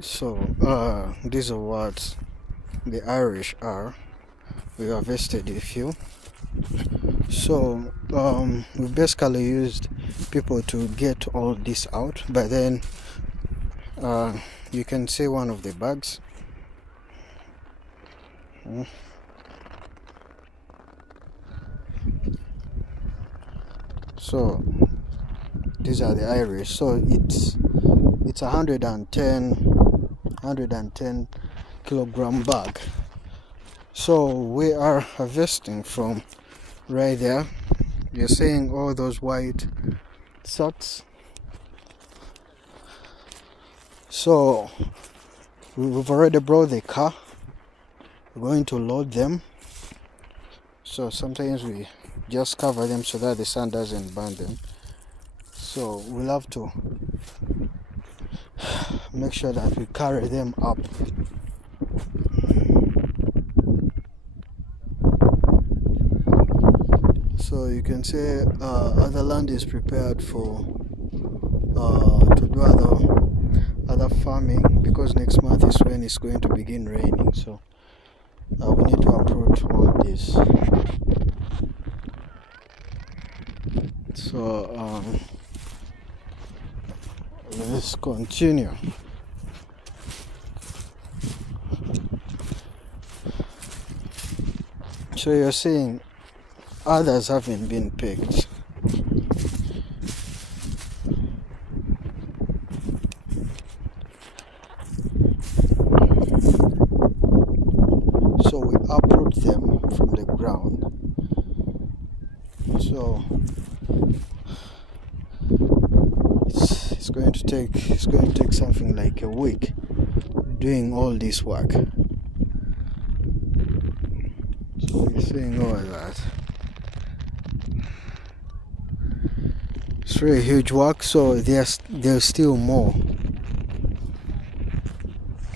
So these are what the Irish are. We harvested a few. So we basically used people to get all this out, but then you can see one of the bags. So these are the Irish. So it's 110 kilogram bag. So we are harvesting from right there. You're seeing all those white sacks. So we've already brought the car. We're going to load them. So sometimes we just cover them so that the sun doesn't burn them. So we'll have to make sure that we carry them up. So you can say other land is prepared for to do other farming, because next month is when it's going to begin raining. So we need to approach all this. So let's continue. So you're seeing others haven't been picked. So we uproot them from the ground. So it's going to take something like a week doing all this work. So you're seeing all that. It's really huge work. So there's still more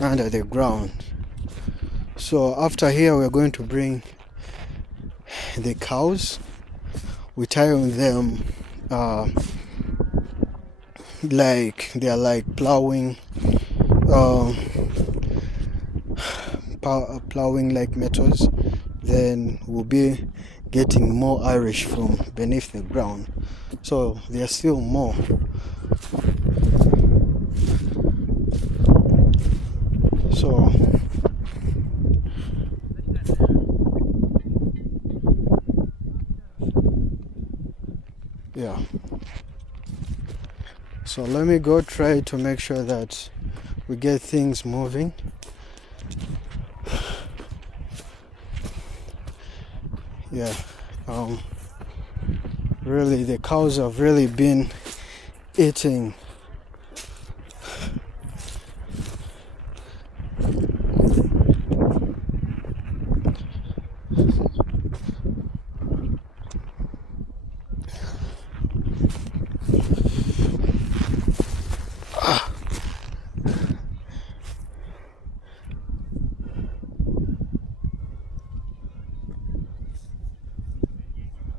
under the ground. So after here we're going to bring the cows. We tie on them like they're like plowing like methods. Then we'll be getting more Irish from beneath the ground. So there's still more. So yeah. So let me go try to make sure that we get things moving. Yeah. Really, the cows have really been eating.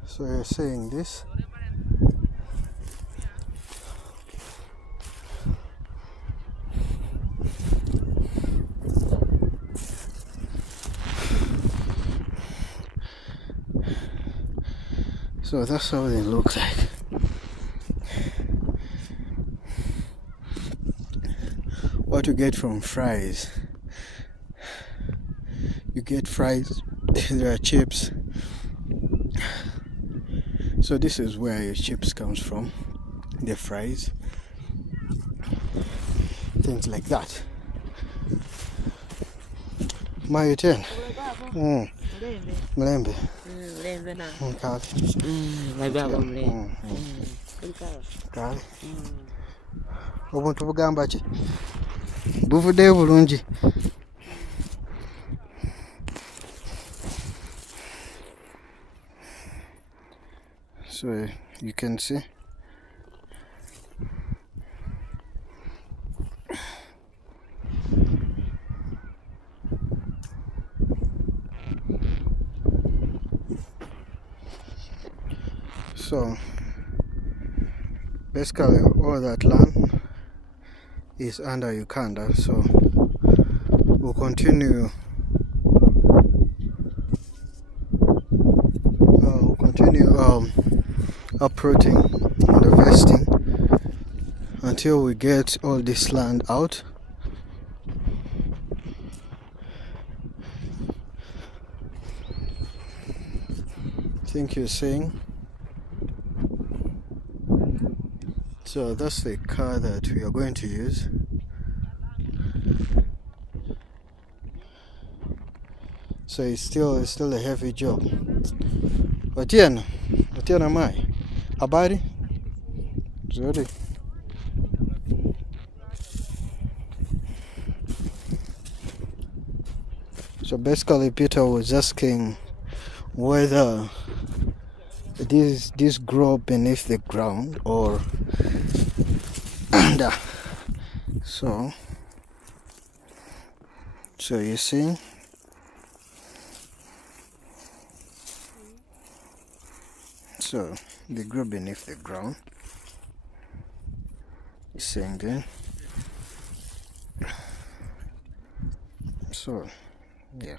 So you're seeing this. So that's how they look like. What you get from fries. You get fries, there are chips. So this is where your chips comes from, the fries, things like that. Mayuten. Mlembe. Mlembe na. Kale. Obuntu bugamba ki? Buvuddeyo bulungi. So you can see. So basically all that land is under Ukanda, so we'll continue uprooting and harvesting until we get all this land out. I think you're seeing. So that's the car that we are going to use. So it's still a heavy job. Otieno mai. Habari? Nzuri. So basically Peter was asking whether these grow beneath the ground or under. So you see, so they grow beneath the ground. You're seeing there. So yeah.